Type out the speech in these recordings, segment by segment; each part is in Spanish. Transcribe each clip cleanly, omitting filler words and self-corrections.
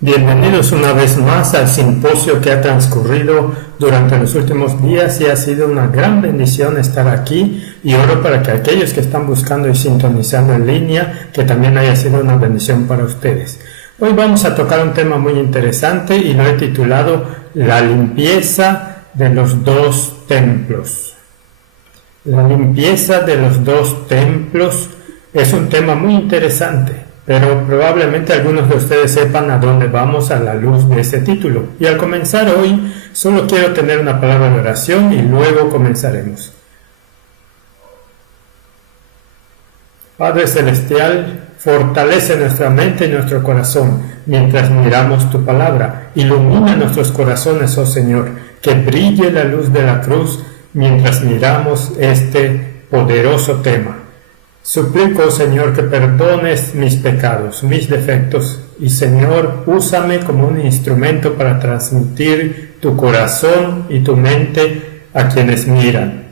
Bienvenidos una vez más al simposio que ha transcurrido durante los últimos días y ha sido una gran bendición estar aquí y oro para que aquellos que están buscando y sintonizando en línea, que también haya sido una bendición para ustedes. Hoy vamos a tocar un tema muy interesante y lo he titulado La limpieza de los dos templos. La limpieza de los dos templos es un tema muy interesante. Pero probablemente algunos de ustedes sepan a dónde vamos a la luz de ese título. Y al comenzar hoy, solo quiero tener una palabra de oración y luego comenzaremos. Padre Celestial, fortalece nuestra mente y nuestro corazón mientras miramos tu palabra. Ilumina nuestros corazones, oh Señor, que brille la luz de la cruz mientras miramos este poderoso tema. Suplico, Señor, que perdones mis pecados, mis defectos, y Señor, úsame como un instrumento para transmitir tu corazón y tu mente a quienes miran.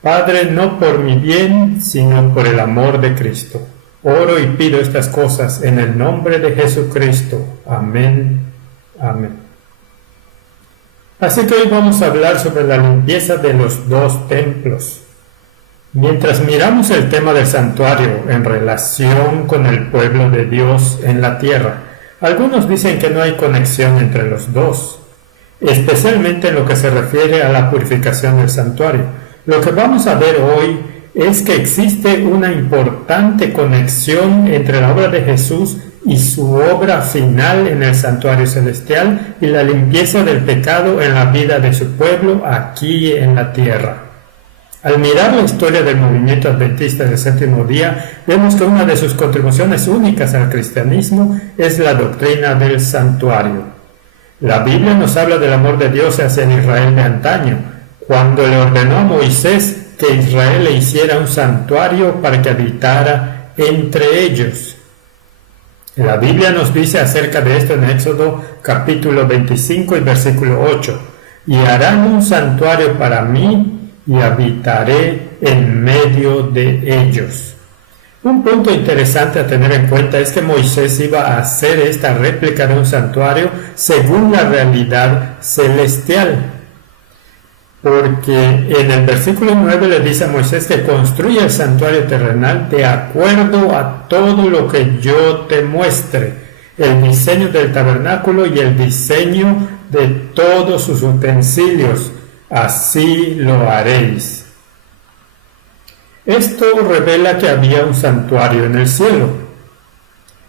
Padre, no por mi bien, sino por el amor de Cristo. Oro y pido estas cosas en el nombre de Jesucristo. Amén. Amén. Así que hoy vamos a hablar sobre la limpieza de los dos templos. Mientras miramos el tema del santuario en relación con el pueblo de Dios en la tierra, algunos dicen que no hay conexión entre los dos, especialmente en lo que se refiere a la purificación del santuario. Lo que vamos a ver hoy es que existe una importante conexión entre la obra de Jesús y su obra final en el santuario celestial y la limpieza del pecado en la vida de su pueblo aquí en la tierra. Al mirar la historia del movimiento adventista del séptimo día, vemos que una de sus contribuciones únicas al cristianismo es la doctrina del santuario. La Biblia nos habla del amor de Dios hacia el Israel de antaño, cuando le ordenó a Moisés que Israel le hiciera un santuario para que habitara entre ellos. La Biblia nos dice acerca de esto en Éxodo capítulo 25 y versículo 8, «Y harán un santuario para mí, y habitaré en medio de ellos». Un punto interesante a tener en cuenta es que Moisés iba a hacer esta réplica de un santuario según la realidad celestial. Porque en el versículo 9 le dice a Moisés que construya el santuario terrenal de acuerdo a todo lo que yo te muestre, el diseño del tabernáculo y el diseño de todos sus utensilios. Así lo haréis. Esto revela que había un santuario en el cielo.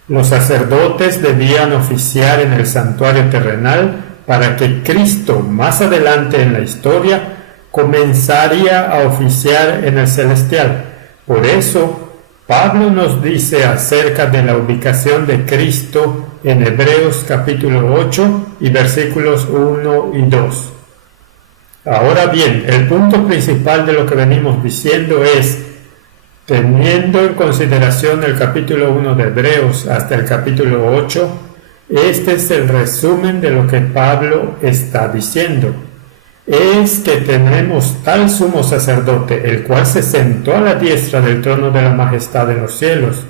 Los sacerdotes debían oficiar en el santuario terrenal para que Cristo, más adelante en la historia, comenzaría a oficiar en el celestial. Por eso, Pablo nos dice acerca de la ubicación de Cristo en Hebreos capítulo 8 y versículos 1 y 2. Ahora bien, el punto principal de lo que venimos diciendo es, teniendo en consideración el capítulo 1 de Hebreos hasta el capítulo 8, este es el resumen de lo que Pablo está diciendo. Es que tenemos tal sumo sacerdote, el cual se sentó a la diestra del trono de la majestad en los cielos,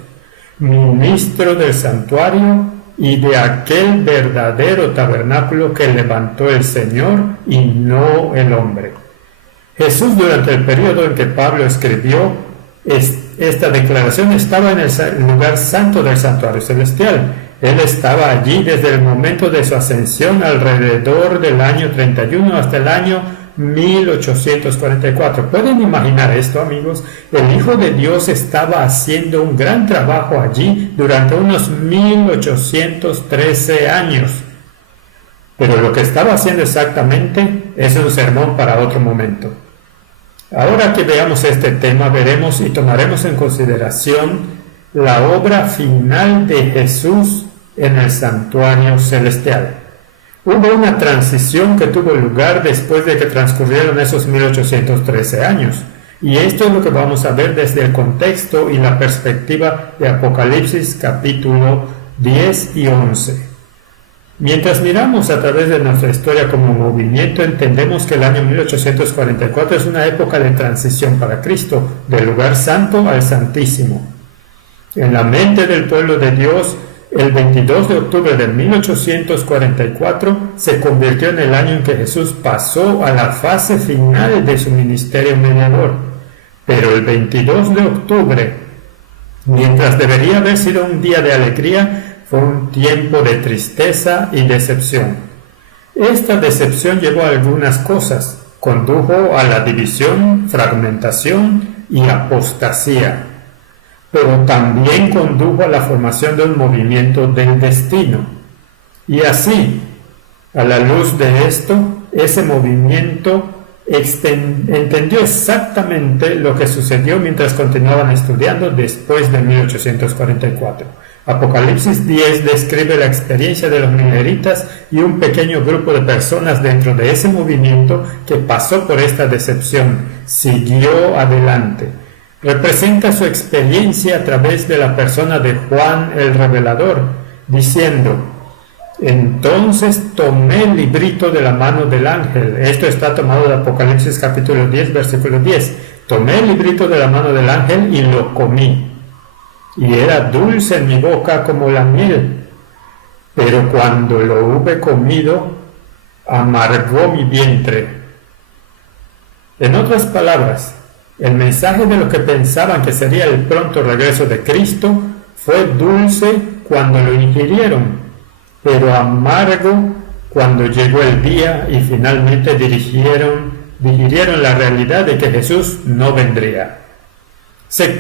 ministro del santuario y de aquel verdadero tabernáculo que levantó el Señor y no el hombre. Jesús, durante el periodo en que Pablo escribió esta declaración, estaba en el lugar santo del santuario celestial. Él estaba allí desde el momento de su ascensión alrededor del año 31 hasta el año 1844. ¿Pueden imaginar esto, amigos? El Hijo de Dios estaba haciendo un gran trabajo allí durante unos 1813 años. Pero lo que estaba haciendo exactamente es un sermón para otro momento. Ahora que veamos este tema, veremos y tomaremos en consideración la obra final de Jesús en el santuario celestial. Hubo una transición que tuvo lugar después de que transcurrieron esos 1813 años. Y esto es lo que vamos a ver desde el contexto y la perspectiva de Apocalipsis capítulo 10 y 11. Mientras miramos a través de nuestra historia como movimiento, entendemos que el año 1844 es una época de transición para Cristo, del lugar santo al santísimo. En la mente del pueblo de Dios, el 22 de octubre de 1844 se convirtió en el año en que Jesús pasó a la fase final de su ministerio mediador. Pero el 22 de octubre, mientras debería haber sido un día de alegría, fue un tiempo de tristeza y decepción. Esta decepción llevó a algunas cosas, condujo a la división, fragmentación y apostasía, pero también condujo a la formación de un movimiento del destino. Y así, a la luz de esto, ese movimiento entendió exactamente lo que sucedió mientras continuaban estudiando después de 1844. Apocalipsis 10 describe la experiencia de los mineritas y un pequeño grupo de personas dentro de ese movimiento que pasó por esta decepción, siguió adelante. Representa su experiencia a través de la persona de Juan el Revelador, diciendo: entonces tomé el librito de la mano del ángel. Esto está tomado de Apocalipsis capítulo 10, versículo 10. Tomé el librito de la mano del ángel y lo comí. Y era dulce en mi boca como la miel. Pero cuando lo hube comido, amargó mi vientre. En otras palabras, el mensaje de lo que pensaban que sería el pronto regreso de Cristo fue dulce cuando lo ingirieron, pero amargo cuando llegó el día y finalmente digirieron la realidad de que Jesús no vendría.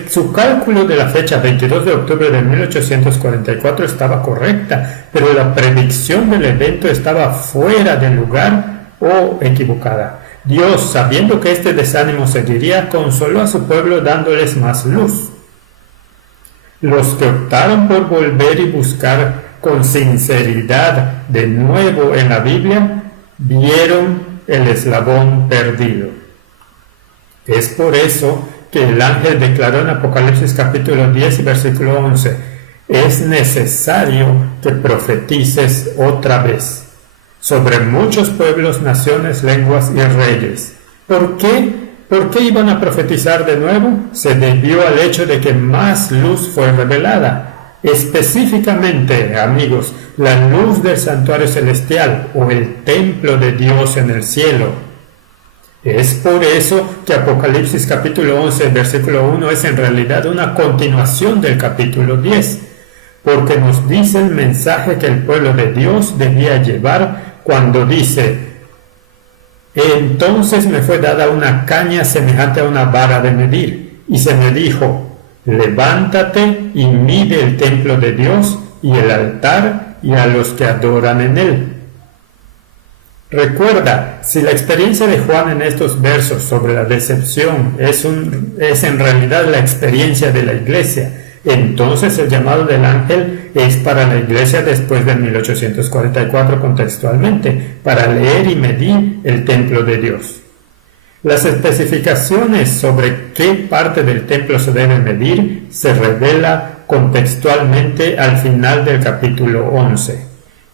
Su cálculo de la fecha 22 de octubre de 1844 estaba correcta, pero la predicción del evento estaba fuera de lugar o equivocada. Dios, sabiendo que este desánimo seguiría, consoló a su pueblo dándoles más luz. Los que optaron por volver y buscar con sinceridad de nuevo en la Biblia, vieron el eslabón perdido. Es por eso que el ángel declaró en Apocalipsis capítulo 10 y versículo 11: es necesario que profetices otra vez sobre muchos pueblos, naciones, lenguas y reyes. ¿Por qué? ¿Por qué iban a profetizar de nuevo? Se debió al hecho de que más luz fue revelada. Específicamente, amigos, la luz del santuario celestial o el templo de Dios en el cielo. Es por eso que Apocalipsis capítulo 11, versículo 1 es en realidad una continuación del capítulo 10, porque nos dice el mensaje que el pueblo de Dios debía llevar cuando dice: entonces me fue dada una caña semejante a una vara de medir, y se me dijo: levántate y mide el templo de Dios y el altar y a los que adoran en él. Recuerda, si la experiencia de Juan en estos versos sobre la decepción es en realidad la experiencia de la iglesia, entonces el llamado del ángel es para la iglesia después de 1844 contextualmente, para leer y medir el templo de Dios. Las especificaciones sobre qué parte del templo se debe medir se revela contextualmente al final del capítulo 11,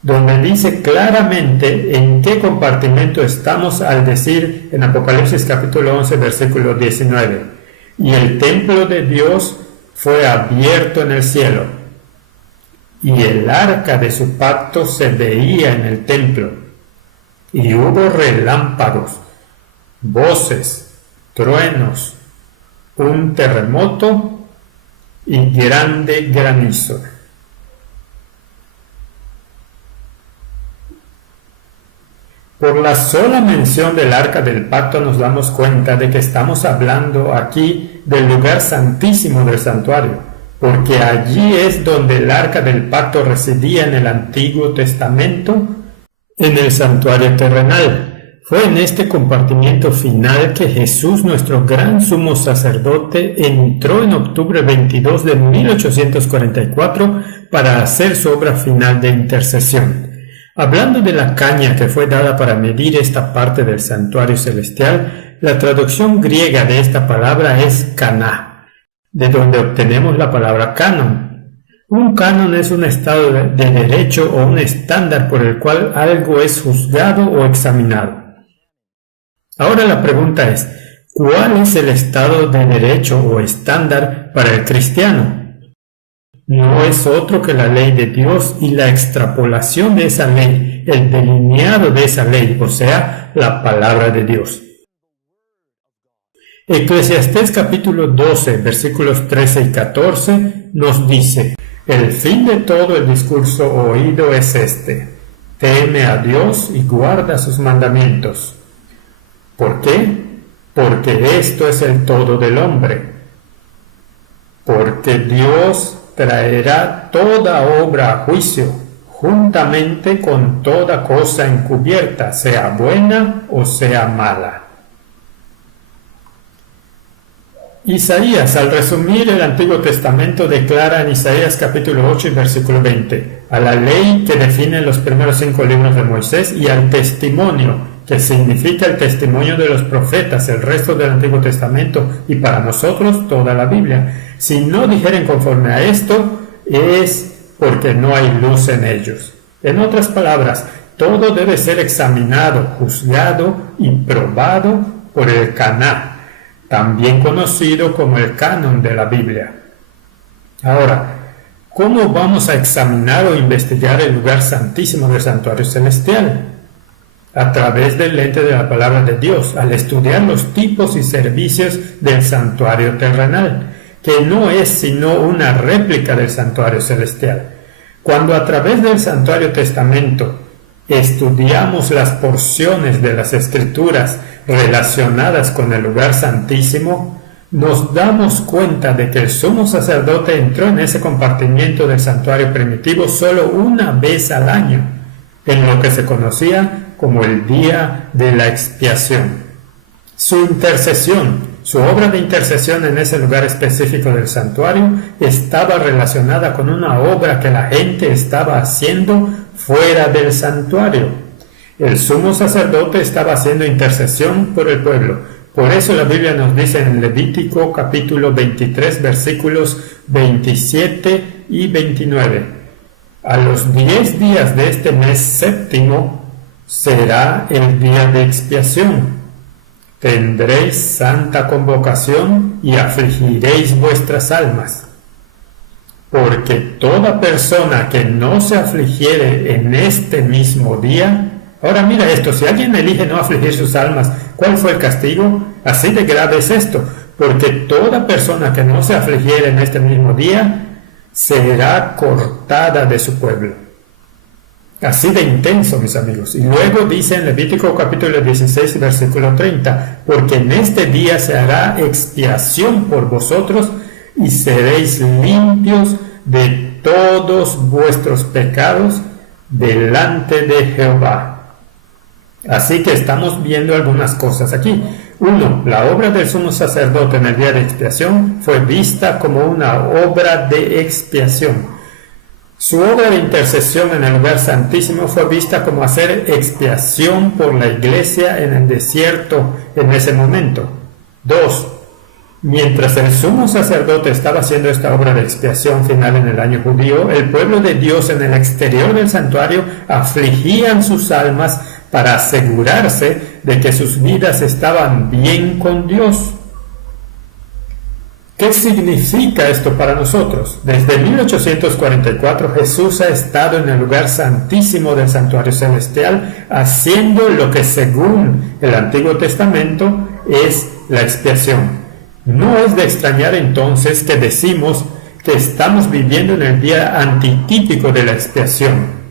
donde dice claramente en qué compartimento estamos al decir en Apocalipsis capítulo 11 versículo 19: y el templo de Dios fue abierto en el cielo, y el arca de su pacto se veía en el templo, y hubo relámpagos, voces, truenos, un terremoto y grande granizo. Por la sola mención del arca del pacto nos damos cuenta de que estamos hablando aquí del lugar santísimo del santuario, porque allí es donde el arca del pacto residía en el Antiguo Testamento, en el santuario terrenal. Fue en este compartimiento final que Jesús, nuestro gran sumo sacerdote, entró en octubre 22 de 1844 para hacer su obra final de intercesión. Hablando de la caña que fue dada para medir esta parte del santuario celestial, la traducción griega de esta palabra es caná, de donde obtenemos la palabra canon. Un canon es un estado de derecho o un estándar por el cual algo es juzgado o examinado. Ahora la pregunta es: ¿cuál es el estado de derecho o estándar para el cristiano? no es otro que la ley de Dios y la extrapolación de esa ley, el delineado de esa ley, o sea, la palabra de Dios. Eclesiastés capítulo 12, versículos 13 y 14 nos dice: el fin de todo el discurso oído es este: teme a Dios y guarda sus mandamientos. ¿Por qué? Porque esto es el todo del hombre. Porque Dios traerá toda obra a juicio, juntamente con toda cosa encubierta, sea buena o sea mala. Isaías, al resumir el Antiguo Testamento, declara en Isaías capítulo 8 y versículo 20, a la ley que define los primeros 5 libros de Moisés y al testimonio, que significa el testimonio de los profetas, el resto del Antiguo Testamento y para nosotros toda la Biblia. Si no dijeren conforme a esto, es porque no hay luz en ellos. En otras palabras, todo debe ser examinado, juzgado y probado por el Caná, también conocido como el canon de la Biblia. Ahora, ¿cómo vamos a examinar o investigar el lugar santísimo del santuario celestial? A través del lente de la palabra de Dios, al estudiar los tipos y servicios del santuario terrenal, que no es sino una réplica del santuario celestial. Cuando a través del santuario testamento estudiamos las porciones de las escrituras relacionadas con el lugar santísimo, nos damos cuenta de que el sumo sacerdote entró en ese compartimiento del santuario primitivo solo una vez al año, en lo que se conocía como el día de la expiación. Su intercesión, su obra de intercesión en ese lugar específico del santuario estaba relacionada con una obra que la gente estaba haciendo fuera del santuario. El sumo sacerdote estaba haciendo intercesión por el pueblo. Por eso la Biblia nos dice en Levítico capítulo 23 versículos 27 y 29: a los 10 días de este mes séptimo será el día de expiación. Tendréis santa convocación y afligiréis vuestras almas. Porque toda persona que no se afligiere en este mismo día... Ahora mira esto, si alguien elige no afligir sus almas, ¿cuál fue el castigo? Así de grave es esto, porque toda persona que no se afligiere en este mismo día será cortada de su pueblo. Así de intenso, mis amigos. Y luego dice en Levítico capítulo 16, versículo 30, porque en este día se hará expiación por vosotros y seréis limpios de todos vuestros pecados delante de Jehová. Así que estamos viendo algunas cosas aquí. 1. La obra del sumo sacerdote en el día de expiación fue vista como una obra de expiación. Su obra de intercesión en el lugar santísimo fue vista como hacer expiación por la iglesia en el desierto en ese momento. 2. Mientras el sumo sacerdote estaba haciendo esta obra de expiación final en el año judío, el pueblo de Dios en el exterior del santuario afligían sus almas para asegurarse de que sus vidas estaban bien con Dios. ¿Qué significa esto para nosotros? Desde 1844 Jesús ha estado en el lugar santísimo del santuario celestial haciendo lo que según el Antiguo Testamento es la expiación. No es de extrañar entonces que decimos que estamos viviendo en el día antitípico de la expiación.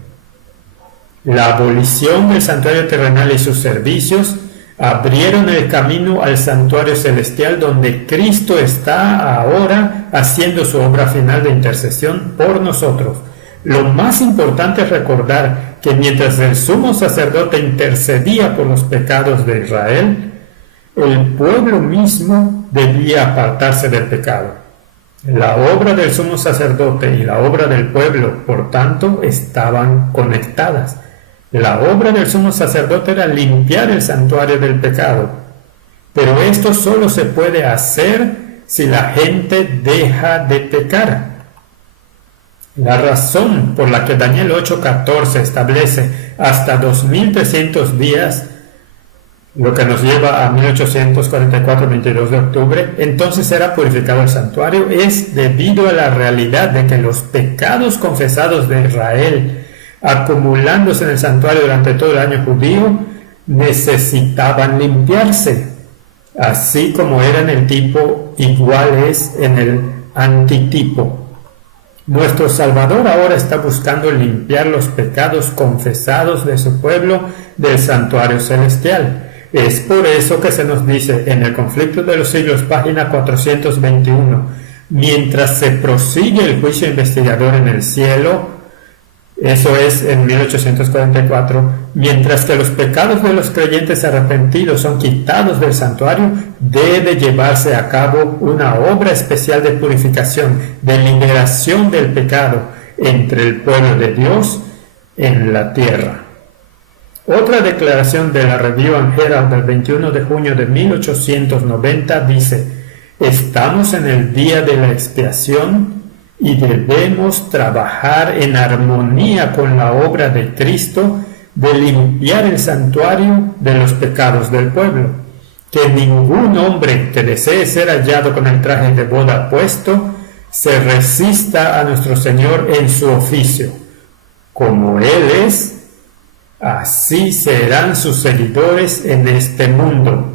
La abolición del santuario terrenal y sus servicios abrieron el camino al santuario celestial donde Cristo está ahora haciendo su obra final de intercesión por nosotros. Lo más importante es recordar que mientras el sumo sacerdote intercedía por los pecados de Israel, el pueblo mismo debía apartarse del pecado. La obra del sumo sacerdote y la obra del pueblo, por tanto, estaban conectadas. La obra del sumo sacerdote era limpiar el santuario del pecado, pero esto solo se puede hacer si la gente deja de pecar. La razón por la que Daniel 8:14 establece hasta 2300 días lo que nos lleva a 1844, 22 de octubre, entonces era purificado el santuario, es debido a la realidad de que los pecados confesados de Israel, acumulándose en el santuario durante todo el año judío, necesitaban limpiarse, así como era en el tipo, igual es en el antitipo. Nuestro Salvador ahora está buscando limpiar los pecados confesados de su pueblo del santuario celestial. Es por eso que se nos dice en el Conflicto de los Siglos, página 421, mientras se prosigue el juicio investigador en el cielo, eso es en 1844, mientras que los pecados de los creyentes arrepentidos son quitados del santuario, debe llevarse a cabo una obra especial de purificación, de liberación del pecado entre el pueblo de Dios en la tierra. Otra declaración de la Review and Herald del 21 de junio de 1890 dice: estamos en el día de la expiación y debemos trabajar en armonía con la obra de Cristo de limpiar el santuario de los pecados del pueblo. Que ningún hombre que desee ser hallado con el traje de boda puesto se resista a nuestro Señor en su oficio. Como Él es, así serán sus seguidores en este mundo.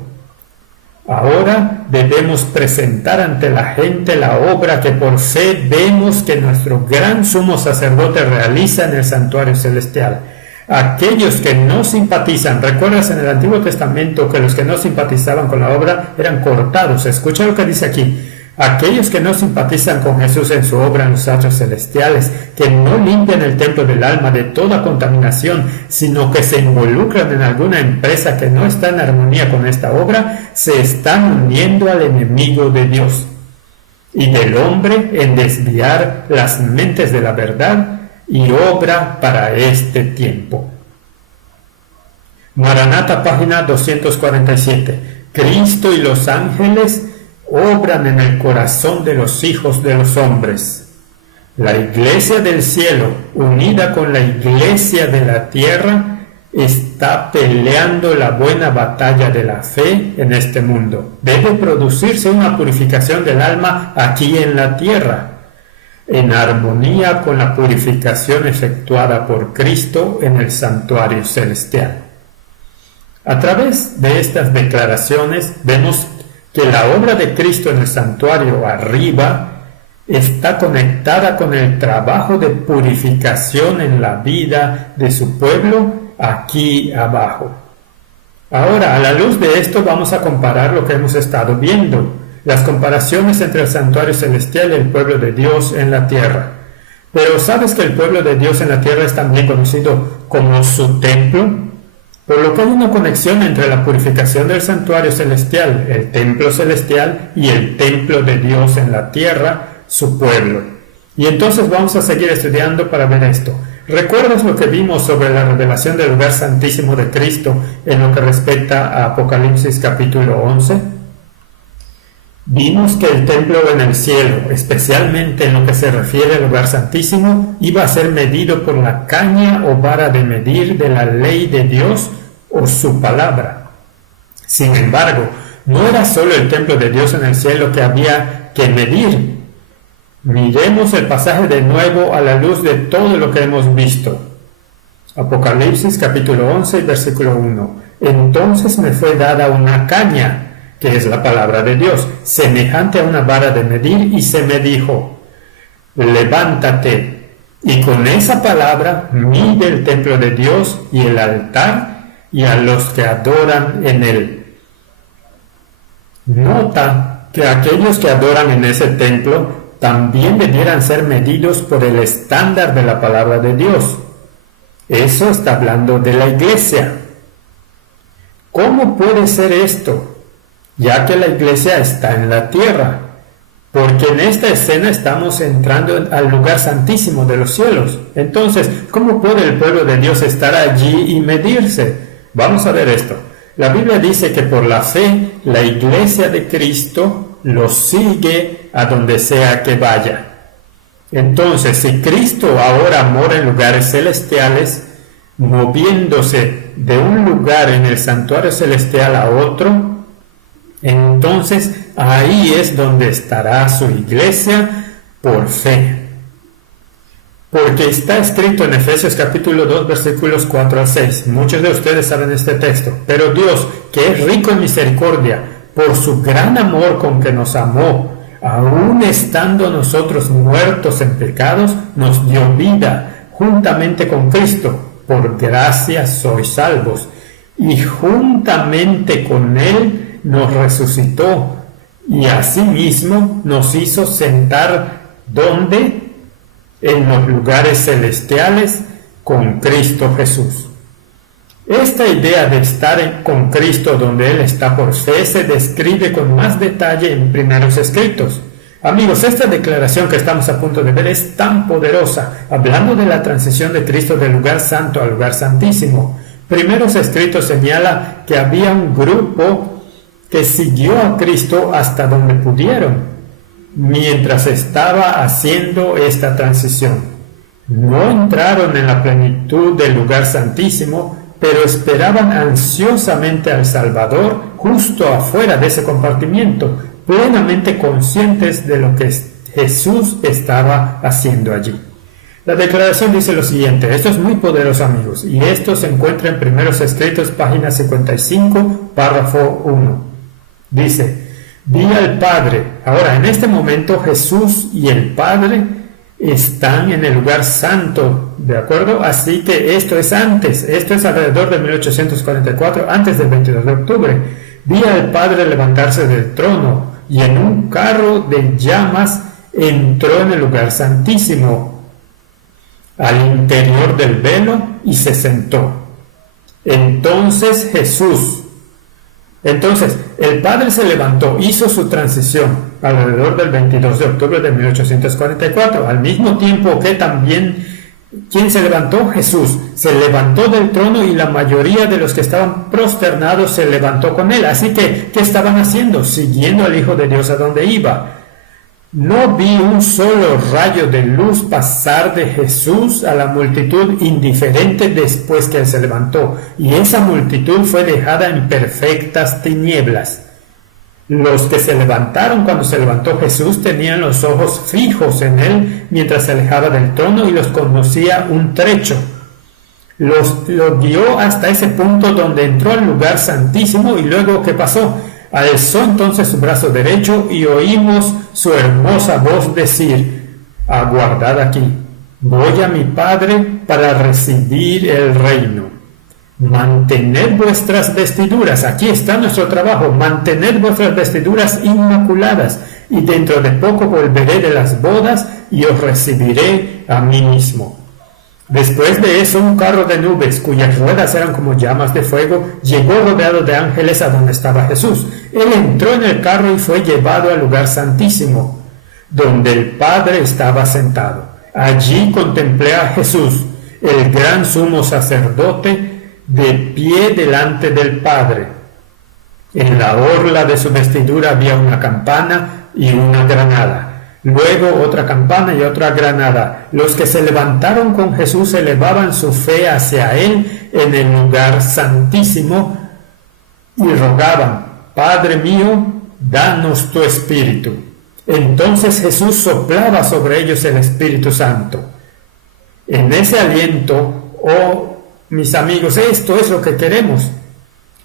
Ahora debemos presentar ante la gente la obra que por fe vemos que nuestro gran sumo sacerdote realiza en el santuario celestial. Aquellos que no simpatizan, recuerdas en el Antiguo Testamento que los que no simpatizaban con la obra eran cortados. Escucha lo que dice aquí. Aquellos que no simpatizan con Jesús en su obra en los atrios celestiales, que no limpian el templo del alma de toda contaminación, sino que se involucran en alguna empresa que no está en armonía con esta obra, se están uniendo al enemigo de Dios y del hombre en desviar las mentes de la verdad y obra para este tiempo. Maranata, página 247. Cristo y los ángeles obran en el corazón de los hijos de los hombres. La iglesia del cielo, unida con la iglesia de la tierra, está peleando la buena batalla de la fe en este mundo. Debe producirse una purificación del alma aquí en la tierra, en armonía con la purificación efectuada por Cristo en el santuario celestial. A través de estas declaraciones vemos que la obra de Cristo en el santuario arriba está conectada con el trabajo de purificación en la vida de su pueblo aquí abajo. Ahora, a la luz de esto, vamos a comparar lo que hemos estado viendo, las comparaciones entre el santuario celestial y el pueblo de Dios en la tierra. Pero ¿sabes que el pueblo de Dios en la tierra es también conocido como su templo? Por lo que hay una conexión entre la purificación del santuario celestial, el templo celestial, y el templo de Dios en la tierra, su pueblo. Y entonces vamos a seguir estudiando para ver esto. ¿Recuerdas lo que vimos sobre la revelación del lugar santísimo de Cristo en lo que respecta a Apocalipsis capítulo 11? Vimos que el templo en el cielo, especialmente en lo que se refiere al lugar santísimo, iba a ser medido por la caña o vara de medir de la ley de Dios o su palabra. Sin embargo, no era solo el templo de Dios en el cielo que había que medir. Miremos el pasaje de nuevo a la luz de todo lo que hemos visto. Apocalipsis capítulo 11, versículo 1. Entonces me fue dada una caña, que es la palabra de Dios, semejante a una vara de medir, y se me dijo: levántate, y con esa palabra mide el templo de Dios y el altar y a los que adoran en él. Nota que aquellos que adoran en ese templo también debieran ser medidos por el estándar de la palabra de Dios. Eso está hablando de la iglesia. ¿Cómo puede ser esto? Ya que la iglesia está en la tierra, porque en esta escena estamos entrando al lugar santísimo de los cielos. Entonces, ¿cómo puede el pueblo de Dios estar allí y medirse? Vamos a ver esto. La Biblia dice que por la fe, la iglesia de Cristo lo sigue a donde sea que vaya. Entonces, si Cristo ahora mora en lugares celestiales, moviéndose de un lugar en el santuario celestial a otro, entonces ahí es donde estará su iglesia por fe. Porque está escrito en Efesios capítulo 2 versículos 4 al 6. Muchos de ustedes saben este texto. Pero Dios, que es rico en misericordia, por su gran amor con que nos amó, aun estando nosotros muertos en pecados, nos dio vida juntamente con Cristo. Por gracia sois salvos. Y juntamente con Él nos resucitó. Y asimismo nos hizo sentar ¿dónde? En los lugares celestiales con Cristo Jesús. Esta idea de estar con Cristo donde Él está por fe se describe con más detalle en primeros escritos. Amigos, esta declaración que estamos a punto de ver es tan poderosa, hablando de la transición de Cristo del lugar santo al lugar santísimo. Primeros escritos señala que había un grupo que siguió a Cristo hasta donde pudieron, mientras estaba haciendo esta transición. No entraron en la plenitud del lugar santísimo, pero esperaban ansiosamente al Salvador justo afuera de ese compartimiento, plenamente conscientes de lo que Jesús estaba haciendo allí. La declaración dice lo siguiente, esto es muy poderoso, amigos, y esto se encuentra en Primeros Escritos, página 55, párrafo 1. Dice: vi al Padre. Ahora, en este momento Jesús y el Padre están en el lugar santo, ¿de acuerdo? Así que esto es alrededor de 1844, antes del 22 de octubre. Vi al Padre levantarse del trono y en un carro de llamas entró en el lugar santísimo, al interior del velo, y se sentó. Entonces el Padre se levantó, hizo su transición alrededor del 22 de octubre de 1844, al mismo tiempo que también, ¿quién se levantó? Jesús. Se levantó del trono y la mayoría de los que estaban prosternados se levantó con él. Así que, ¿qué estaban haciendo? Siguiendo al Hijo de Dios a donde iba. No vi un solo rayo de luz pasar de Jesús a la multitud indiferente después que él se levantó, y esa multitud fue dejada en perfectas tinieblas. Los que se levantaron cuando se levantó Jesús tenían los ojos fijos en él mientras se alejaba del trono y los conocía un trecho. Los guió hasta ese punto donde entró al lugar santísimo y luego, ¿qué pasó? Alzó entonces su brazo derecho y oímos su hermosa voz decir: aguardad aquí, voy a mi Padre para recibir el reino. Mantened vuestras vestiduras, aquí está nuestro trabajo, mantened vuestras vestiduras inmaculadas, y dentro de poco volveré de las bodas y os recibiré a mí mismo. Después de eso, un carro de nubes, cuyas ruedas eran como llamas de fuego, llegó rodeado de ángeles a donde estaba Jesús. Él entró en el carro y fue llevado al lugar santísimo, donde el Padre estaba sentado. Allí contemplé a Jesús, el gran sumo sacerdote, de pie delante del Padre. En la orla de su vestidura había una campana y una granada. Luego otra campana y otra granada. Los que se levantaron con Jesús elevaban su fe hacia Él en el lugar santísimo y rogaban: Padre mío, danos tu Espíritu. Entonces Jesús soplaba sobre ellos el Espíritu Santo. En ese aliento, oh mis amigos, esto es lo que queremos.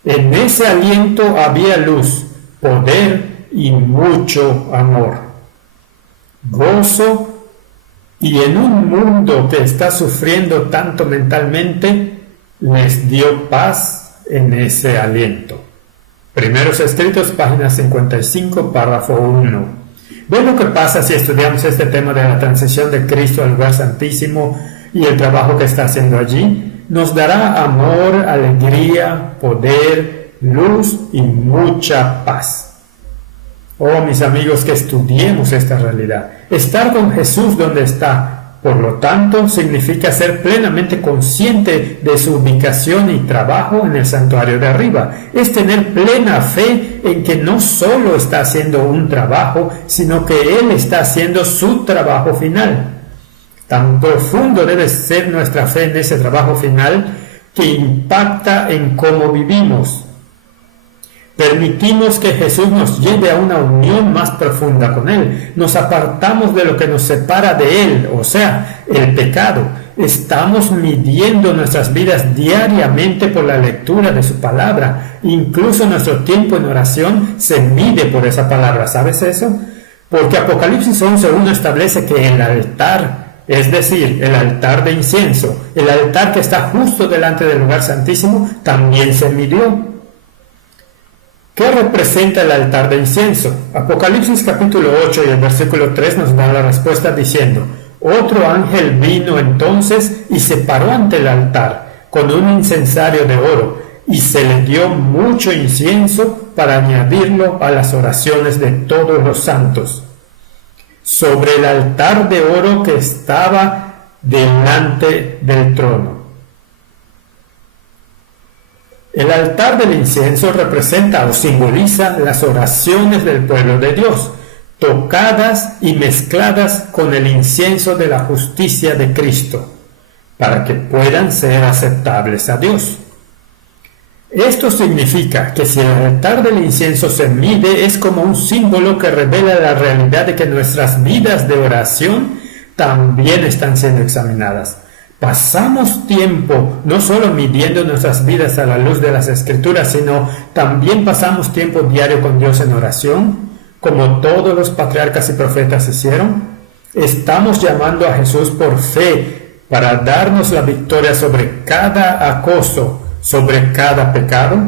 En ese aliento había luz, poder y mucho amor. Gozo, y en un mundo que está sufriendo tanto mentalmente, les dio paz en ese aliento. Primeros Escritos, página 55, párrafo 1. ¿Ven lo que pasa si estudiamos este tema de la transición de Cristo al lugar santísimo y el trabajo que está haciendo allí? Nos dará amor, alegría, poder, luz y mucha paz. Oh, mis amigos, que estudiemos esta realidad. Estar con Jesús donde está, por lo tanto, significa ser plenamente consciente de su ubicación y trabajo en el santuario de arriba. Es tener plena fe en que no solo está haciendo un trabajo, sino que Él está haciendo su trabajo final. Tan profundo debe ser nuestra fe en ese trabajo final que impacta en cómo vivimos. Permitimos que Jesús nos lleve a una unión más profunda con Él. Nos apartamos de lo que nos separa de Él, o sea, el pecado. Estamos midiendo nuestras vidas diariamente por la lectura de su palabra. Incluso nuestro tiempo en oración se mide por esa palabra. ¿Sabes eso? Porque Apocalipsis 11:1 establece que el altar, es decir, el altar de incienso, el altar que está justo delante del lugar santísimo, también se midió. ¿Qué representa el altar de incienso? Apocalipsis capítulo 8 y el versículo 3 nos da la respuesta diciendo: otro ángel vino entonces y se paró ante el altar con un incensario de oro, y se le dio mucho incienso para añadirlo a las oraciones de todos los santos. Sobre el altar de oro que estaba delante del trono. El altar del incienso representa o simboliza las oraciones del pueblo de Dios, tocadas y mezcladas con el incienso de la justicia de Cristo, para que puedan ser aceptables a Dios. Esto significa que si el altar del incienso se mide, es como un símbolo que revela la realidad de que nuestras vidas de oración también están siendo examinadas. Pasamos tiempo no solo midiendo nuestras vidas a la luz de las Escrituras, sino también pasamos tiempo diario con Dios en oración, como todos los patriarcas y profetas hicieron. Estamos llamando a Jesús por fe para darnos la victoria sobre cada acoso, sobre cada pecado.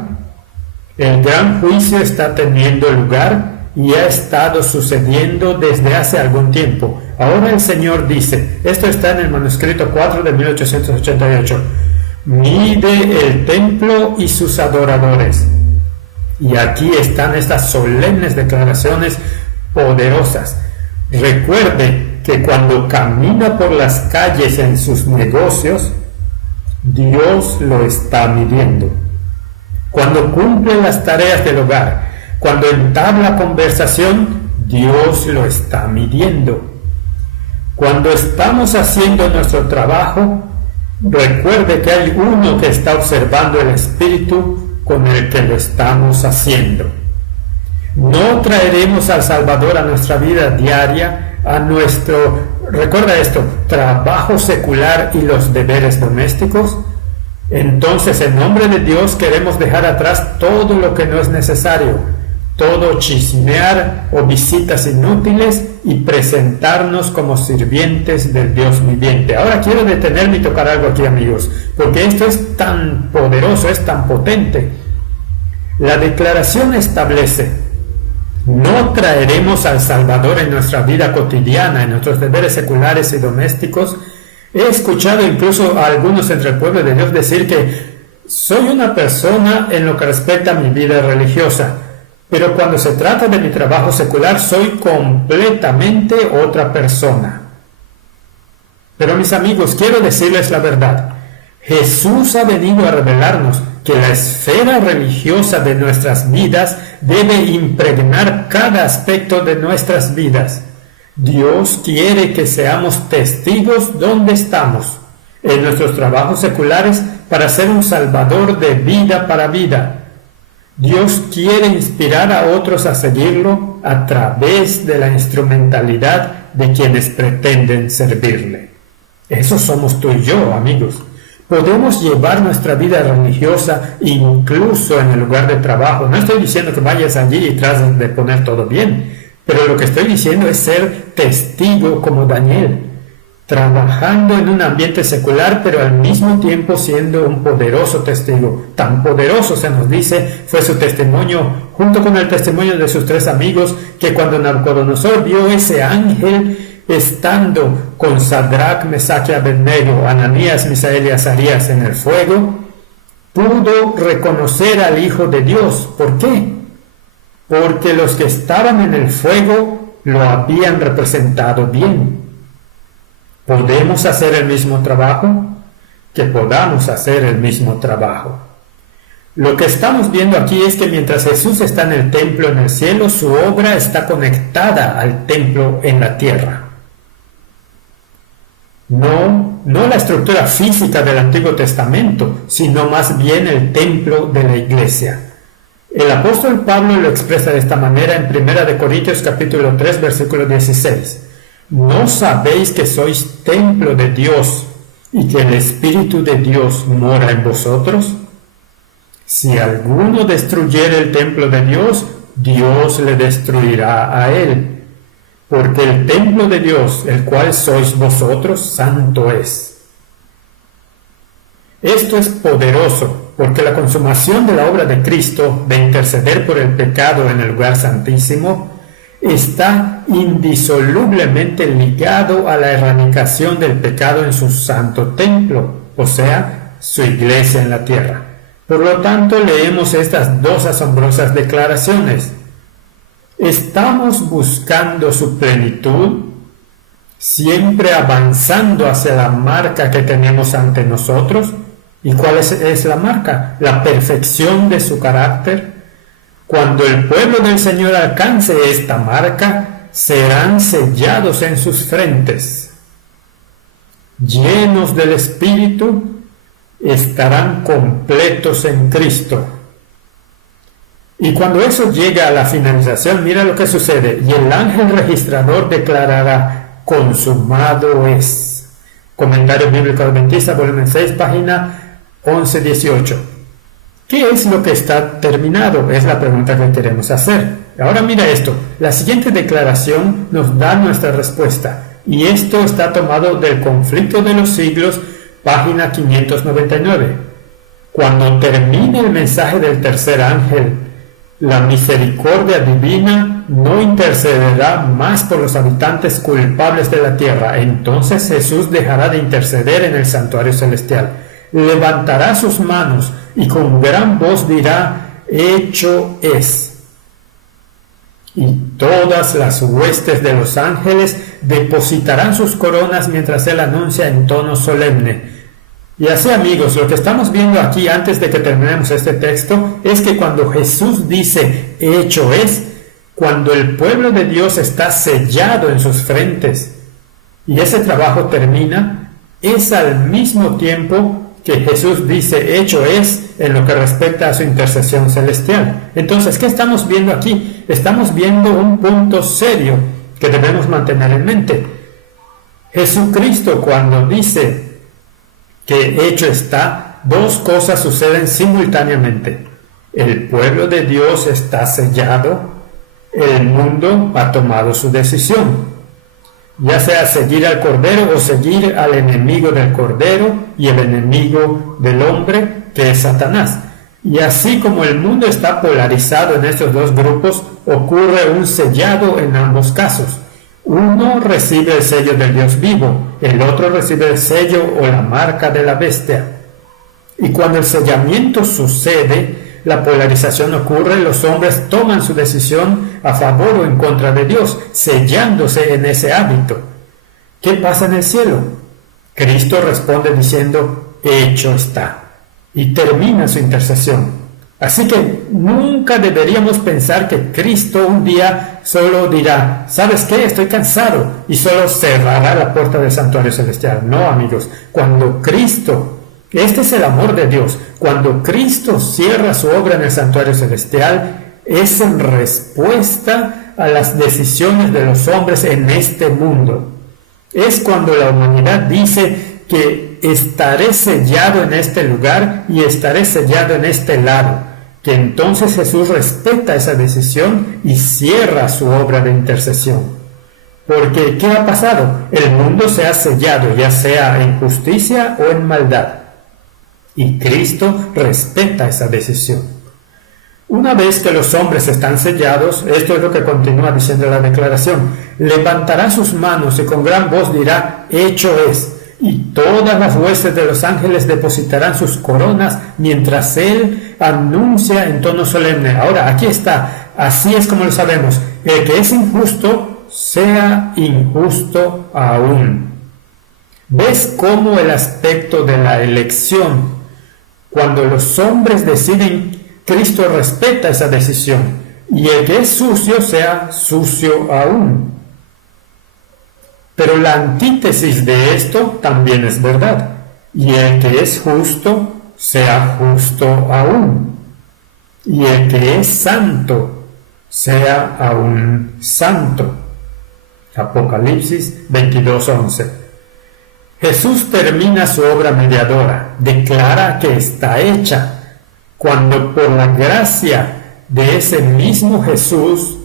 El gran juicio está teniendo lugar y ha estado sucediendo desde hace algún tiempo. Ahora el Señor dice, esto está en el manuscrito 4 de 1888, mide el templo y sus adoradores. Y aquí están estas solemnes declaraciones poderosas. Recuerde que cuando camina por las calles en sus negocios, Dios lo está midiendo. Cuando cumple las tareas del hogar, cuando entabla conversación, Dios lo está midiendo. Cuando estamos haciendo nuestro trabajo, recuerde que hay uno que está observando el espíritu con el que lo estamos haciendo. No traeremos al Salvador a nuestra vida diaria, a nuestro, recuerda esto, trabajo secular y los deberes domésticos. Entonces, en nombre de Dios, queremos dejar atrás todo lo que no es necesario, todo chismear o visitas inútiles, y presentarnos como sirvientes del Dios viviente. Ahora quiero detenerme y tocar algo aquí, amigos, porque esto es tan poderoso, es tan potente. La declaración establece: no traeremos al Salvador en nuestra vida cotidiana, en nuestros deberes seculares y domésticos. He escuchado incluso a algunos entre el pueblo de Dios decir que soy una persona en lo que respecta a mi vida religiosa, pero cuando se trata de mi trabajo secular soy completamente otra persona. Pero mis amigos, quiero decirles la verdad. Jesús ha venido a revelarnos que la esfera religiosa de nuestras vidas debe impregnar cada aspecto de nuestras vidas. Dios quiere que seamos testigos donde estamos, en nuestros trabajos seculares, para ser un salvador de vida para vida. Dios quiere inspirar a otros a seguirlo a través de la instrumentalidad de quienes pretenden servirle. Eso somos tú y yo, amigos. Podemos llevar nuestra vida religiosa incluso en el lugar de trabajo. No estoy diciendo que vayas allí y trates de poner todo bien, pero lo que estoy diciendo es ser testigo como Daniel, trabajando en un ambiente secular, pero al mismo tiempo siendo un poderoso testigo. Tan poderoso, se nos dice, fue su testimonio, junto con el testimonio de sus 3 amigos, que cuando Nabucodonosor vio ese ángel estando con Sadrach, Mesach y Abednego, Ananías, Misael y Azarías en el fuego, pudo reconocer al Hijo de Dios. ¿Por qué? Porque los que estaban en el fuego lo habían representado bien. ¿Podemos hacer el mismo trabajo? Que podamos hacer el mismo trabajo. Lo que estamos viendo aquí es que mientras Jesús está en el templo en el cielo, su obra está conectada al templo en la tierra. no la estructura física del Antiguo Testamento, sino más bien el templo de la iglesia. El apóstol Pablo lo expresa de esta manera en 1 Corintios capítulo 3, versículo 16. ¿No sabéis que sois templo de Dios y que el Espíritu de Dios mora en vosotros? Si alguno destruyere el templo de Dios, Dios le destruirá a él. Porque el templo de Dios, el cual sois vosotros, santo es. Esto es poderoso, porque la consumación de la obra de Cristo, de interceder por el pecado en el lugar santísimo, está indisolublemente ligado a la erradicación del pecado en su santo templo, o sea, su iglesia en la tierra. Por lo tanto, leemos estas dos asombrosas declaraciones. ¿Estamos buscando su plenitud, siempre avanzando hacia la marca que tenemos ante nosotros? ¿Y cuál es la marca? La perfección de su carácter. Cuando el pueblo del Señor alcance esta marca, serán sellados en sus frentes. Llenos del Espíritu, estarán completos en Cristo. Y cuando eso llega a la finalización, mira lo que sucede. Y el ángel registrador declarará: consumado es. Comentario Bíblico Adventista, volumen 6, página 11-18. ¿Qué es lo que está terminado? Es la pregunta que queremos hacer. Ahora mira esto. La siguiente declaración nos da nuestra respuesta. Y esto está tomado del Conflicto de los Siglos, página 599. Cuando termine el mensaje del tercer ángel, la misericordia divina no intercederá más por los habitantes culpables de la tierra. Entonces Jesús dejará de interceder en el santuario celestial. Levantará sus manos y con gran voz dirá: hecho es. Y todas las huestes de los ángeles depositarán sus coronas mientras él anuncia en tono solemne. Y así, amigos, lo que estamos viendo aquí antes de que terminemos este texto es que cuando Jesús dice hecho es, cuando el pueblo de Dios está sellado en sus frentes y ese trabajo termina, es al mismo tiempo que Jesús dice hecho es en lo que respecta a su intercesión celestial. Entonces, ¿qué estamos viendo aquí? Estamos viendo un punto serio que debemos mantener en mente. Jesucristo, cuando dice que hecho está, dos cosas suceden simultáneamente. El pueblo de Dios está sellado, el mundo ha tomado su decisión, ya sea seguir al Cordero o seguir al enemigo del Cordero y el enemigo del hombre, que es Satanás. Y así como el mundo está polarizado en estos dos grupos, ocurre un sellado en ambos casos. Uno recibe el sello del Dios vivo, el otro recibe el sello o la marca de la bestia. Y cuando el sellamiento sucede, la polarización ocurre, los hombres toman su decisión a favor o en contra de Dios, sellándose en ese hábito. ¿Qué pasa en el cielo? Cristo responde diciendo: hecho está, y termina su intercesión. Así que nunca deberíamos pensar que Cristo un día solo dirá: ¿sabes qué? Estoy cansado, y solo cerrará la puerta del santuario celestial. No, amigos, cuando Cristo, este es el amor de Dios, cuando Cristo cierra su obra en el santuario celestial, es en respuesta a las decisiones de los hombres en este mundo. Es cuando la humanidad dice que estaré sellado en este lugar y estaré sellado en este lado, que entonces Jesús respeta esa decisión y cierra su obra de intercesión. Porque, ¿qué ha pasado? El mundo se ha sellado, ya sea en justicia o en maldad. Y Cristo respeta esa decisión. Una vez que los hombres están sellados, esto es lo que continúa diciendo la declaración: levantará sus manos y con gran voz dirá: hecho es. Y todas las huestes de los ángeles depositarán sus coronas mientras él anuncia en tono solemne. Ahora, aquí está, así es como lo sabemos: el que es injusto, sea injusto aún. ¿Ves cómo el aspecto de la elección, cuando los hombres deciden, Cristo respeta esa decisión? Y el que es sucio, sea sucio aún. Pero la antítesis de esto también es verdad. Y el que es justo, sea justo aún. Y el que es santo, sea aún santo. Apocalipsis 22:11. Jesús termina su obra mediadora, declara que está hecha, cuando por la gracia de ese mismo Jesús,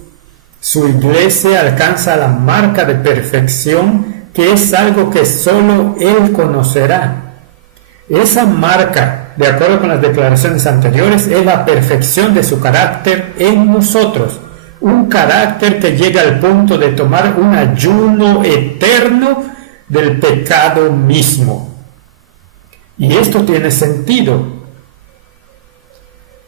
su iglesia alcanza la marca de perfección, que es algo que solo Él conocerá. Esa marca, de acuerdo con las declaraciones anteriores, es la perfección de su carácter en nosotros. Un carácter que llega al punto de tomar un ayuno eterno del pecado mismo. Y esto tiene sentido.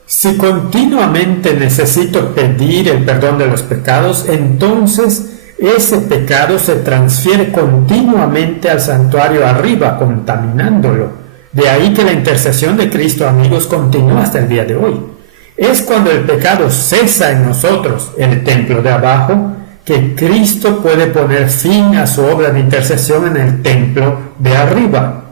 Si continuamente necesito pedir el perdón de los pecados, entonces ese pecado se transfiere continuamente al santuario arriba, contaminándolo. De ahí que la intercesión de Cristo, amigos, continúa hasta el día de hoy. Es cuando el pecado cesa en nosotros, en el templo de abajo, que Cristo puede poner fin a su obra de intercesión en el templo de arriba.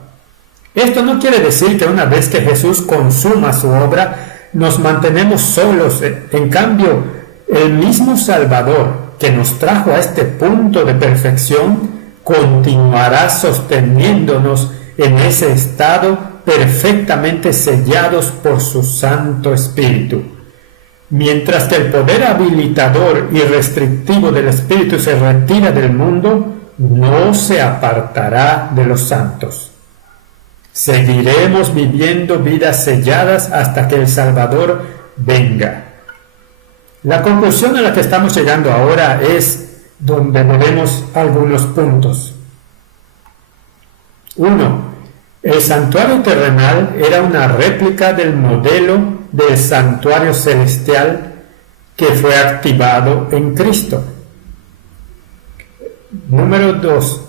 Esto no quiere decir que una vez que Jesús consuma su obra, nos mantenemos solos. En cambio, el mismo Salvador que nos trajo a este punto de perfección continuará sosteniéndonos en ese estado, perfectamente sellados por su Santo Espíritu. Mientras que el poder habilitador y restrictivo del Espíritu se retira del mundo, no se apartará de los santos. Seguiremos viviendo vidas selladas hasta que el Salvador venga. La conclusión a la que estamos llegando ahora es donde veremos algunos puntos. 1. El santuario terrenal era una réplica del modelo del santuario celestial que fue activado en Cristo. Número 2.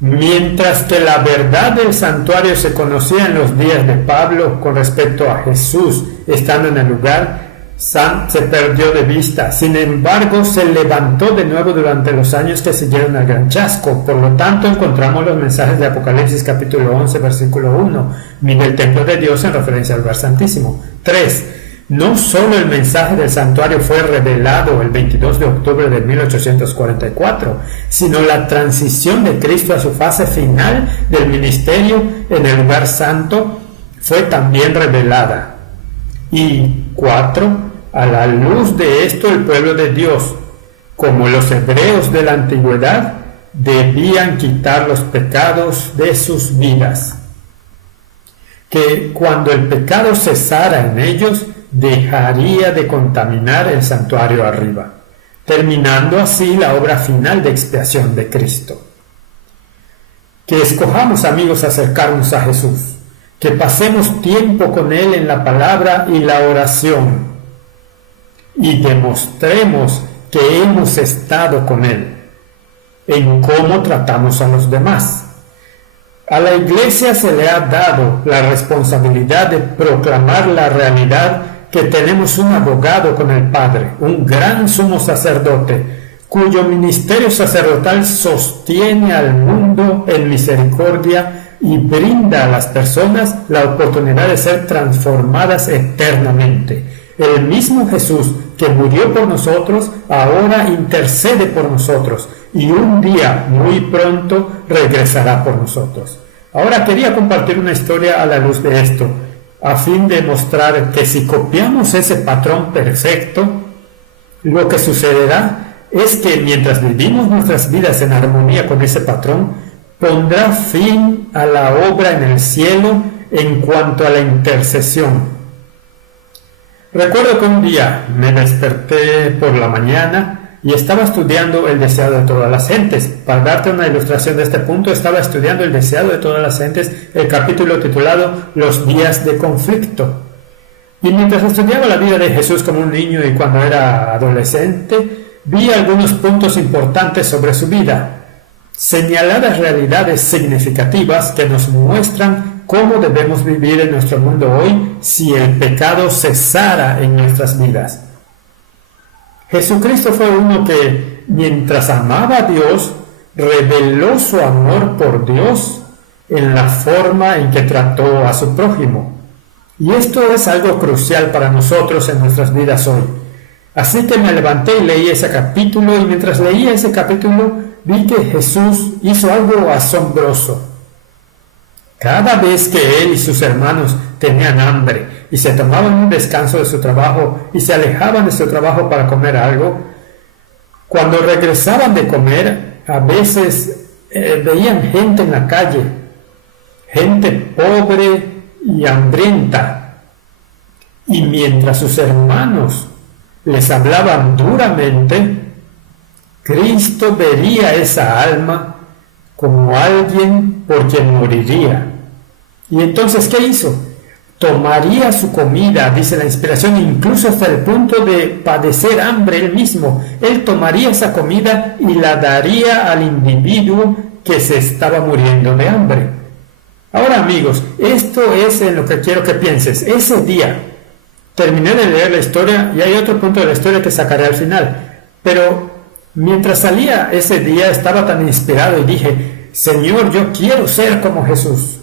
Mientras que la verdad del santuario se conocía en los días de Pablo con respecto a Jesús estando en el lugar, se perdió de vista. Sin embargo, se levantó de nuevo durante los años que siguieron al gran chasco. Por lo tanto, encontramos los mensajes de Apocalipsis capítulo 11, versículo 1. Mira el templo de Dios en referencia al lugar santísimo. 3. No solo el mensaje del santuario fue revelado el 22 de octubre de 1844, sino la transición de Cristo a su fase final del ministerio en el lugar santo fue también revelada. Y 4. A la luz de esto el pueblo de Dios, como los hebreos de la antigüedad, debían quitar los pecados de sus vidas. Que cuando el pecado cesara en ellos, dejaría de contaminar el santuario arriba, terminando así la obra final de expiación de Cristo. Que escojamos, amigos, acercarnos a Jesús, que pasemos tiempo con Él en la palabra y la oración, y demostremos que hemos estado con Él en cómo tratamos a los demás. A la Iglesia se le ha dado la responsabilidad de proclamar la realidad que tenemos un abogado con el Padre, un gran sumo sacerdote, cuyo ministerio sacerdotal sostiene al mundo en misericordia y brinda a las personas la oportunidad de ser transformadas eternamente. El mismo Jesús que murió por nosotros, ahora intercede por nosotros y un día, muy pronto, regresará por nosotros. Ahora quería compartir una historia a la luz de esto, a fin de mostrar que si copiamos ese patrón perfecto, lo que sucederá es que mientras vivimos nuestras vidas en armonía con ese patrón, pondrá fin a la obra en el cielo en cuanto a la intercesión. Recuerdo que un día me desperté por la mañana y estaba estudiando El deseado de todas las gentes. Para darte una ilustración de este punto, estaba estudiando El deseado de todas las gentes, el capítulo titulado Los días de conflicto. Y mientras estudiaba la vida de Jesús como un niño y cuando era adolescente, vi algunos puntos importantes sobre su vida, señaladas realidades significativas que nos muestran cómo debemos vivir en nuestro mundo hoy si el pecado cesara en nuestras vidas. Jesucristo fue uno que, mientras amaba a Dios, reveló su amor por Dios en la forma en que trató a su prójimo. Y esto es algo crucial para nosotros en nuestras vidas hoy. Así que me levanté y leí ese capítulo, y mientras leía ese capítulo vi que Jesús hizo algo asombroso. Cada vez que él y sus hermanos tenían hambre y se tomaban un descanso de su trabajo y se alejaban de su trabajo para comer algo, cuando regresaban de comer, a veces veían gente en la calle, gente pobre y hambrienta, y mientras sus hermanos les hablaban duramente, Cristo vería esa alma como alguien por quien moriría. Y entonces, ¿qué hizo? Tomaría su comida, dice la inspiración, incluso hasta el punto de padecer hambre él mismo. Él tomaría esa comida y la daría al individuo que se estaba muriendo de hambre. Ahora, amigos, esto es en lo que quiero que pienses. Ese día, terminé de leer la historia y hay otro punto de la historia que sacaré al final. Pero mientras salía ese día estaba tan inspirado y dije, Señor, yo quiero ser como Jesús.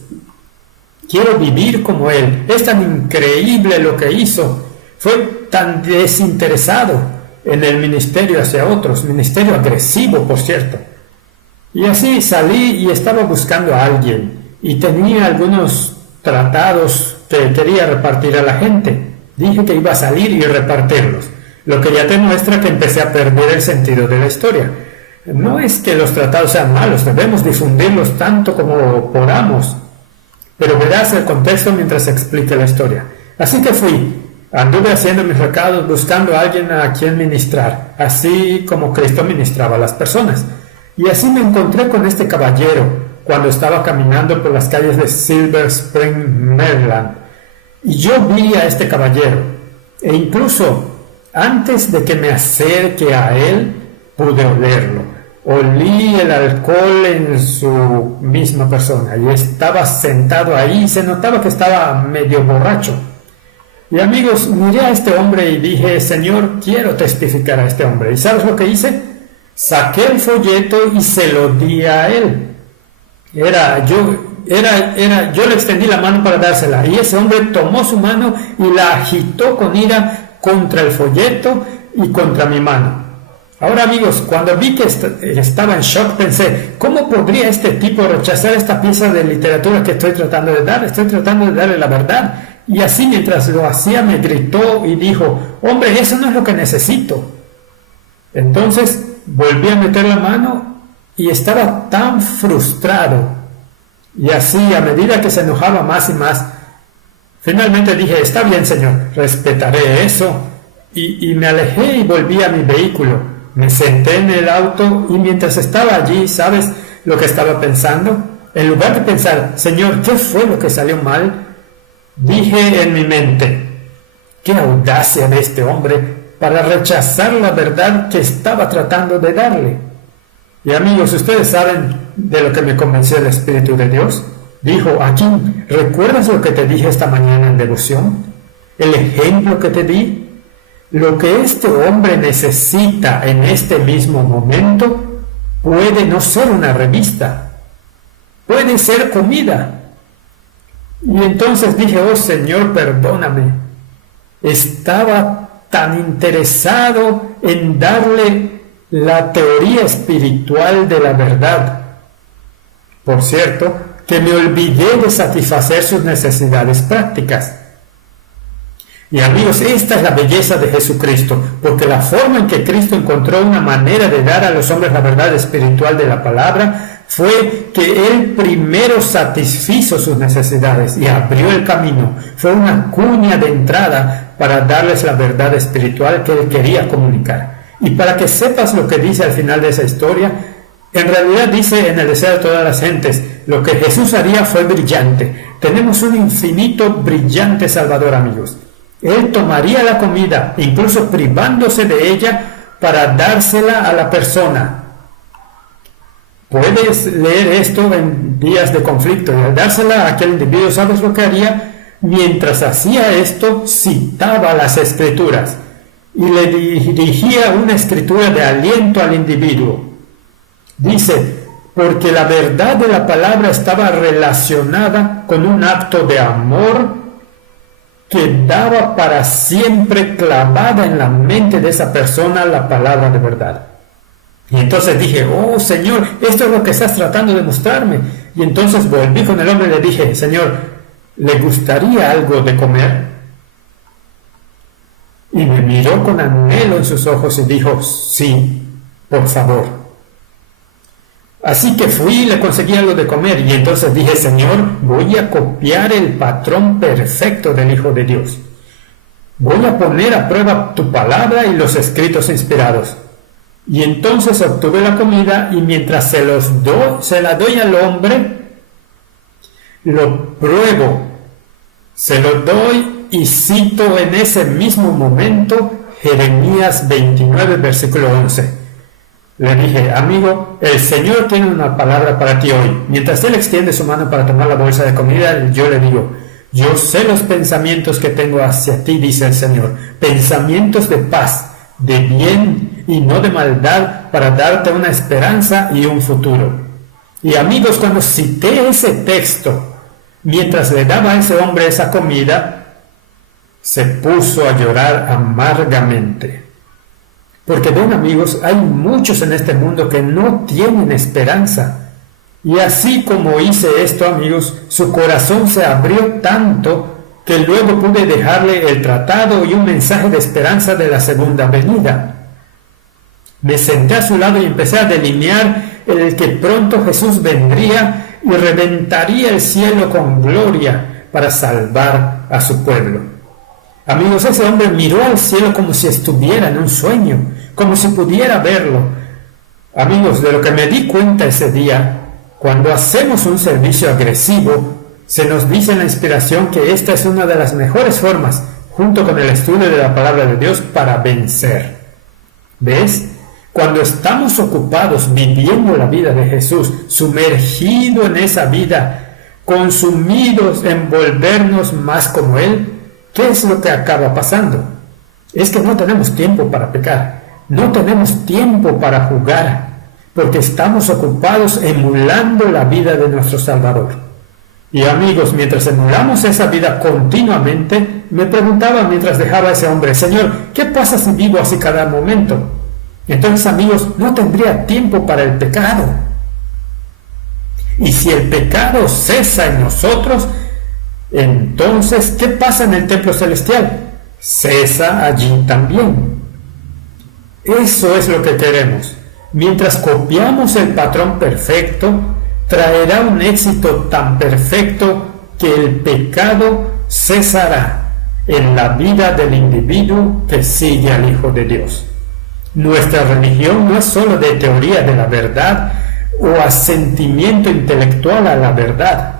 Quiero vivir como Él. Es tan increíble lo que hizo. Fue tan desinteresado en el ministerio hacia otros. Ministerio agresivo, por cierto. Y así salí y estaba buscando a alguien. Y tenía algunos tratados que quería repartir a la gente. Dije que iba a salir y repartirlos. Lo que ya te muestra que empecé a perder el sentido de la historia. No es que los tratados sean malos. Debemos difundirlos tanto como podamos. Pero verás el contexto mientras explique la historia. Así que fui, anduve haciendo mis recados, buscando a alguien a quien ministrar, así como Cristo ministraba a las personas. Y así me encontré con este caballero cuando estaba caminando por las calles de Silver Spring, Maryland. Y yo vi a este caballero, e incluso antes de que me acerque a él, pude olerlo. Olí el alcohol en su misma persona y estaba sentado ahí y se notaba que estaba medio borracho. Y amigos, miré a este hombre y dije, Señor, quiero testificar a este hombre. ¿Y sabes lo que hice? Saqué el folleto y se lo di a él. Yo le extendí la mano para dársela y ese hombre tomó su mano y la agitó con ira contra el folleto y contra mi mano. Ahora, amigos, cuando vi que estaba en shock, pensé, ¿cómo podría este tipo rechazar esta pieza de literatura que estoy tratando de dar? Estoy tratando de darle la verdad. Y así, mientras lo hacía, me gritó y dijo, hombre, eso no es lo que necesito. Entonces, volví a meter la mano y estaba tan frustrado. Y así, a medida que se enojaba más y más, finalmente dije, está bien, señor, respetaré eso. Y me alejé y volví a mi vehículo. Me senté en el auto y mientras estaba allí, ¿sabes lo que estaba pensando? En lugar de pensar, Señor, ¿qué fue lo que salió mal? Dije en mi mente, qué audacia de este hombre para rechazar la verdad que estaba tratando de darle. Y amigos, ¿ustedes saben de lo que me convenció el Espíritu de Dios? Dijo, Akin, ¿recuerdas lo que te dije esta mañana en devoción? ¿El ejemplo que te di? Lo que este hombre necesita en este mismo momento puede no ser una revista, puede ser comida. Y entonces dije, oh Señor, perdóname. Estaba tan interesado en darle la teoría espiritual de la verdad, por cierto, que me olvidé de satisfacer sus necesidades prácticas. Y amigos, esta es la belleza de Jesucristo, porque la forma en que Cristo encontró una manera de dar a los hombres la verdad espiritual de la palabra fue que Él primero satisfizo sus necesidades y abrió el camino. Fue una cuña de entrada para darles la verdad espiritual que Él quería comunicar. Y para que sepas lo que dice al final de esa historia, en realidad dice en el deseo de todas las gentes, lo que Jesús haría fue brillante. Tenemos un infinito, brillante Salvador, amigos. Él tomaría la comida, incluso privándose de ella, para dársela a la persona. Puedes leer esto en días de conflicto, y al dársela a aquel individuo, ¿sabes lo que haría? Mientras hacía esto, citaba las Escrituras y le dirigía una escritura de aliento al individuo. Dice, porque la verdad de la palabra estaba relacionada con un acto de amor que daba para siempre clavada en la mente de esa persona la palabra de verdad. Y entonces dije, oh Señor, esto es lo que estás tratando de mostrarme. Y entonces volví con el hombre y le dije, Señor, ¿le gustaría algo de comer? Y me miró con anhelo en sus ojos y dijo, sí, por favor. Así que fui y le conseguí algo de comer, y entonces dije, Señor, voy a copiar el patrón perfecto del Hijo de Dios. Voy a poner a prueba tu palabra y los escritos inspirados. Y entonces obtuve la comida, y mientras se la doy al hombre, lo pruebo, se lo doy y cito en ese mismo momento Jeremías 29, versículo 11. Le dije, amigo, el Señor tiene una palabra para ti hoy. Mientras Él extiende su mano para tomar la bolsa de comida, yo le digo, yo sé los pensamientos que tengo hacia ti, dice el Señor, pensamientos de paz, de bien y no de maldad, para darte una esperanza y un futuro. Y amigos, cuando cité ese texto, mientras le daba a ese hombre esa comida, se puso a llorar amargamente. Porque ven amigos, hay muchos en este mundo que no tienen esperanza. Y así como hice esto amigos, su corazón se abrió tanto que luego pude dejarle el tratado y un mensaje de esperanza de la segunda venida. Me senté a su lado y empecé a delinear el que pronto Jesús vendría y reventaría el cielo con gloria para salvar a su pueblo. Amigos, ese hombre miró al cielo como si estuviera en un sueño, como si pudiera verlo. Amigos, de lo que me di cuenta ese día, cuando hacemos un servicio agresivo, se nos dice en la inspiración que esta es una de las mejores formas, junto con el estudio de la palabra de Dios, para vencer. ¿Ves? Cuando estamos ocupados viviendo la vida de Jesús, sumergidos en esa vida, consumidos en volvernos más como Él, ¿qué es lo que acaba pasando? Es que no tenemos tiempo para pecar, no tenemos tiempo para jugar, porque estamos ocupados emulando la vida de nuestro Salvador. Y amigos, mientras emulamos esa vida continuamente, me preguntaba mientras dejaba a ese hombre, Señor, ¿qué pasa si vivo así cada momento? Entonces, amigos, no tendría tiempo para el pecado. Y si el pecado cesa en nosotros, entonces, ¿qué pasa en el templo celestial? Cesa allí también. Eso es lo que queremos. Mientras copiamos el patrón perfecto, traerá un éxito tan perfecto que el pecado cesará en la vida del individuo que sigue al Hijo de Dios. Nuestra religión no es solo de teoría de la verdad o asentimiento intelectual a la verdad,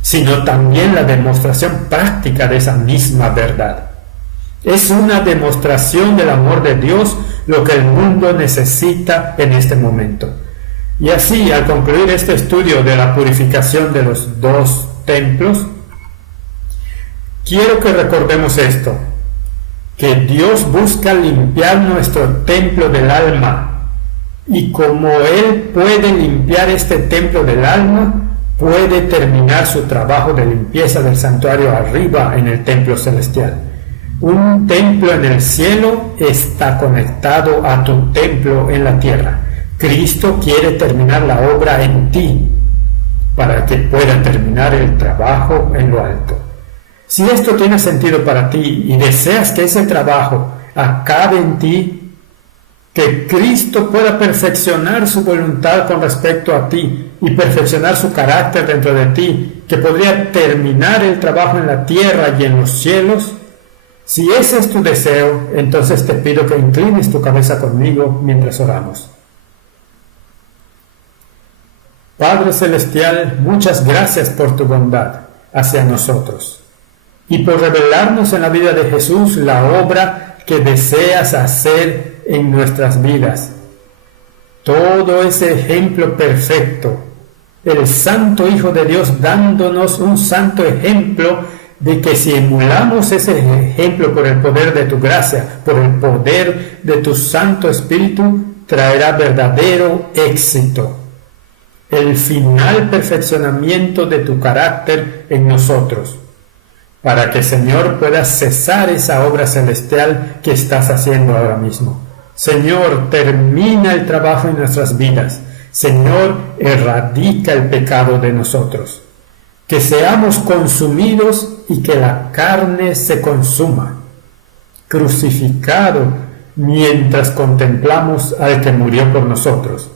sino también la demostración práctica de esa misma verdad. Es una demostración del amor de Dios lo que el mundo necesita en este momento. Y así, al concluir este estudio de la purificación de los dos templos, quiero que recordemos esto, que Dios busca limpiar nuestro templo del alma, y como Él puede limpiar este templo del alma, puede terminar su trabajo de limpieza del santuario arriba en el templo celestial. Un templo en el cielo está conectado a tu templo en la tierra. Cristo quiere terminar la obra en ti para que pueda terminar el trabajo en lo alto. Si esto tiene sentido para ti y deseas que ese trabajo acabe en ti, que Cristo pueda perfeccionar su voluntad con respecto a ti y perfeccionar su carácter dentro de ti, que podría terminar el trabajo en la tierra y en los cielos, si ese es tu deseo, entonces te pido que inclines tu cabeza conmigo mientras oramos. Padre Celestial, muchas gracias por tu bondad hacia nosotros y por revelarnos en la vida de Jesús la obra que deseas hacer en nuestras vidas. Todo ese ejemplo perfecto, el Santo Hijo de Dios dándonos un santo ejemplo de que si emulamos ese ejemplo por el poder de tu gracia, por el poder de tu Santo Espíritu, traerá verdadero éxito. el final perfeccionamiento de tu carácter en nosotros, para que, Señor, puedas cesar esa obra celestial que estás haciendo ahora mismo. Señor, termina el trabajo en nuestras vidas. Señor, erradica el pecado de nosotros. Que seamos consumidos y que la carne se consuma, crucificado mientras contemplamos al que murió por nosotros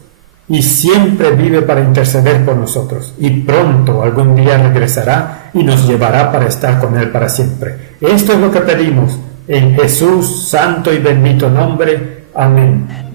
y siempre vive para interceder por nosotros, y pronto algún día regresará y nos llevará para estar con él para siempre. Esto es lo que pedimos en Jesús santo y bendito nombre. Amén.